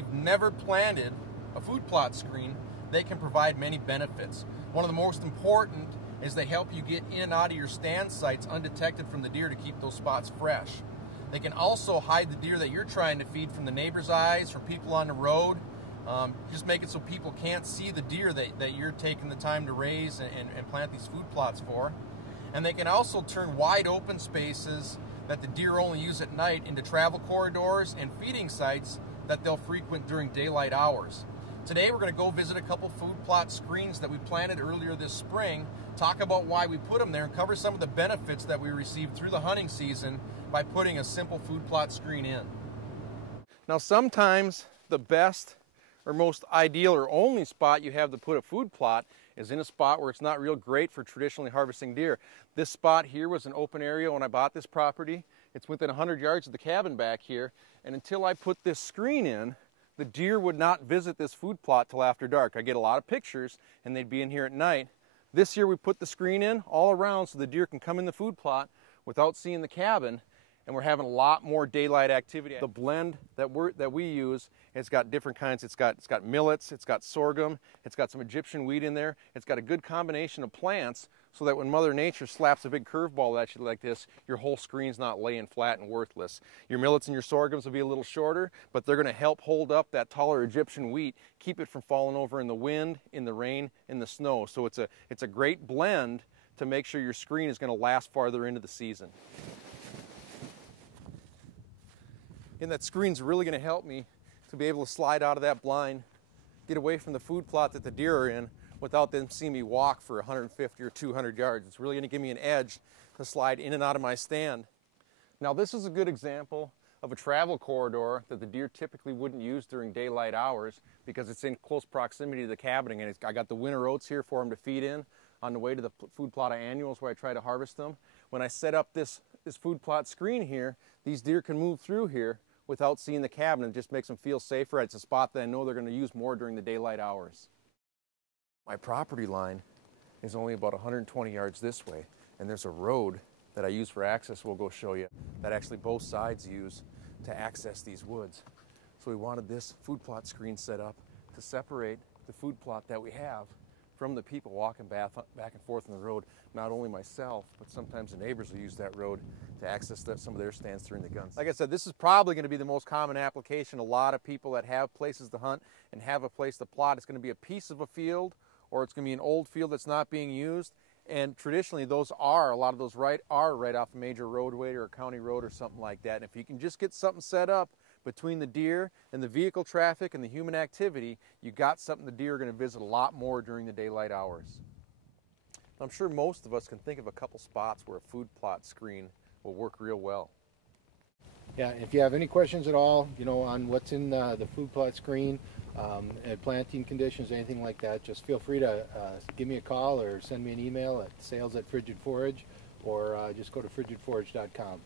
you've never planted a food plot screen, they can provide many benefits. One of the most important is they help you get in and out of your stand sites undetected from the deer to keep those spots fresh. They can also hide the deer that you're trying to feed from the neighbor's eyes, from people on the road. Just make it so people can't see the deer that you're taking the time to raise and plant these food plots for. And they can also turn wide open spaces that the deer only use at night into travel corridors and feeding sites that they'll frequent during daylight hours. Today we're going to go visit a couple food plot screens that we planted earlier this spring, talk about why we put them there, and cover some of the benefits that we received through the hunting season by putting a simple food plot screen in. Now sometimes the best or most ideal or only spot you have to put a food plot is in a spot where it's not real great for traditionally harvesting deer. This spot here was an open area when I bought this property. It's within 100 yards of the cabin back here, and until I put this screen in, the deer would not visit this food plot till after dark. I get a lot of pictures and they'd be in here at night. This year we put the screen in all around so the deer can come in the food plot without seeing the cabin, and we're having a lot more daylight activity. The blend that we use, it's got different kinds. It's got millets, it's got sorghum, it's got some Egyptian wheat in there. It's got a good combination of plants so that when Mother Nature slaps a big curveball at you like this, your whole screen's not laying flat and worthless. Your millets and your sorghums will be a little shorter, but they're going to help hold up that taller Egyptian wheat, keep it from falling over in the wind, in the rain, in the snow. So it's a great blend to make sure your screen is going to last farther into the season. And that screen's really going to help me to be able to slide out of that blind, get away from the food plot that the deer are in without them seeing me walk for 150 or 200 yards. It's really going to give me an edge to slide in and out of my stand. Now this is a good example of a travel corridor that the deer typically wouldn't use during daylight hours because it's in close proximity to the cabining, and I got the winter oats here for them to feed in on the way to the food plot of annuals where I try to harvest them. When I set up this food plot screen here, these deer can move through here without seeing the cabin. It just makes them feel safer. It's a spot that I know they're going to use more during the daylight hours. My property line is only about 120 yards this way, and there's a road that I use for access, we'll go show you, that actually both sides use to access these woods. So we wanted this food plot screen set up to separate the food plot that we have from the people walking back and forth on the road. Not only myself, but sometimes the neighbors will use that road to access some of their stands during the guns. Like I said, this is probably going to be the most common application. A lot of people that have places to hunt and have a place to plot, it's going to be a piece of a field, or it's going to be an old field that's not being used. And traditionally, a lot of those are right off a major roadway or a county road or something like that. And if you can just get something set up between the deer and the vehicle traffic and the human activity, you got something the deer are going to visit a lot more during the daylight hours. I'm sure most of us can think of a couple spots where a food plot screen will work real well. Yeah, if you have any questions at all, on what's in the food plot screen, and planting conditions, anything like that, just feel free to give me a call or send me an email at sales@frigidforage, or just go to frigidforage.com.